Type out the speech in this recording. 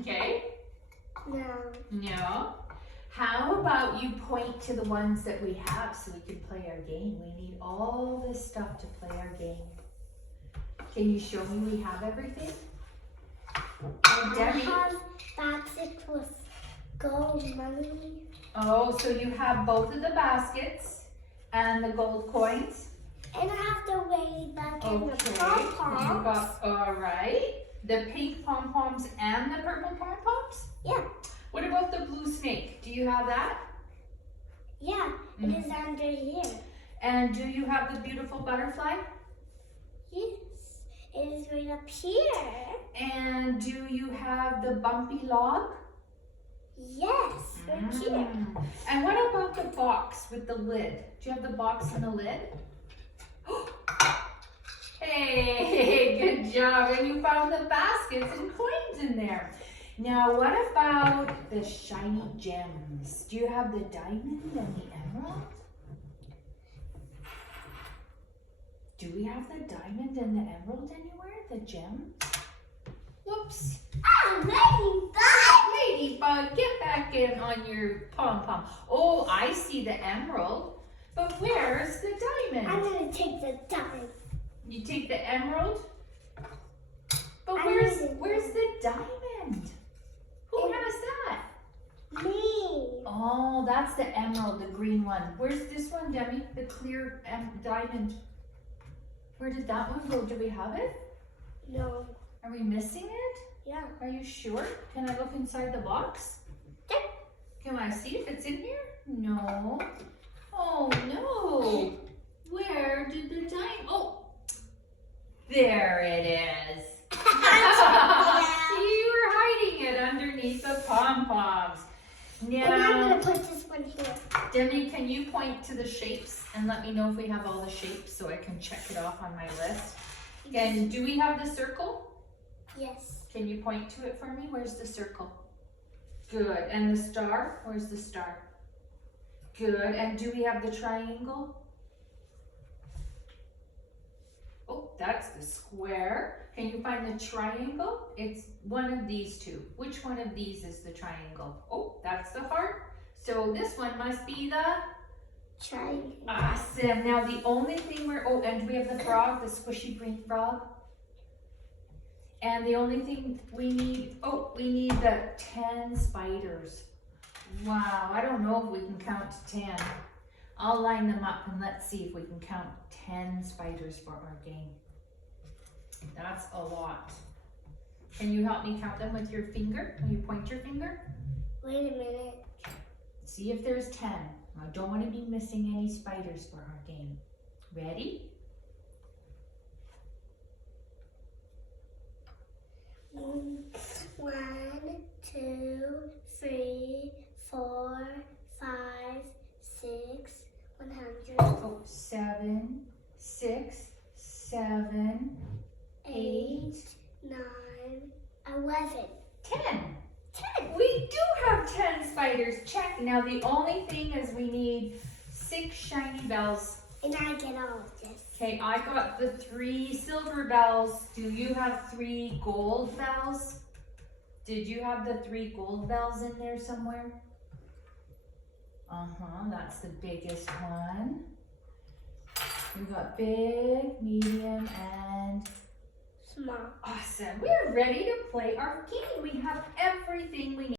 Okay? No. No. How about you point to the ones that we have so we can play our game? We need all this stuff to play our game. Can you show me we have everything? Oh, Demi. I have baskets with gold money. Oh, so you have both of the baskets and the gold coins? And I have the ladybug and the You pom-poms. got, all right. The pink pom-poms and the purple pom-poms? Yeah. What about the blue snake? Do you have that? Yeah, it is under here. And do you have the beautiful butterfly? Yes, it is right up here. And do you have the bumpy log? Yes, right here. And what about the box with the lid? Do you have the box and the lid? Hey, good job. And you found the baskets and coins in there. Now, what about the shiny gems? Do you have the diamond and the emerald? Do we have the diamond and the emerald anywhere? The gem? Whoops. Oh, ladybug! Ladybug, get back in on your pom-pom. Oh, I see the emerald. But where's the diamond? I'm going to take the diamond. You take the emerald? But I where's need it. the diamond? Who has that? Me. Oh, that's the emerald, the green one. Where's this one, Demi? The clear diamond. Where did that one go? Do we have it? No. Are we missing it? Yeah. Are you sure? Can I look inside the box? Can I see if it's in here? No. Oh no. Where did the diamond? Oh, there it is. You were hiding it underneath the pom-poms. And I'm Now, going to put this one here. Demi, can you point to the shapes and let me know if we have all the shapes so I can check it off on my list? And do we have the circle? Yes. Can you point to it for me? Where's the circle? Good. And the star? Where's the star? Good. And do we have the triangle? Oh, that's the square. Can you find the triangle? It's one of these two. Which one of these is the triangle? Oh, that's the heart. So this one must be the Triangle. awesome. Now the only thing oh, and we have the frog, the squishy green frog. And the only thing we need, we need the 10 spiders. Wow, I don't know if we can count to 10. I'll line them up and let's see if we can count 10 spiders for our game. That's a lot. Can you help me count them with your finger? Can you point your finger? Wait a minute. See if there's 10. I don't want to be missing any spiders for our game. Ready? 1, 2, 3, 4, 5, 6, 100. Oh, 7, 6, 7, 8, 9, 11. 10. 10. We do have 10 spiders. Check. Now the only thing is we need 6 shiny bells. And I get all of this. Okay, I got the 3 silver bells. Do you have 3 gold bells? Did you have the 3 gold bells in there somewhere? That's the biggest one. We got big, medium, and Small. awesome. We're ready to play our game. We have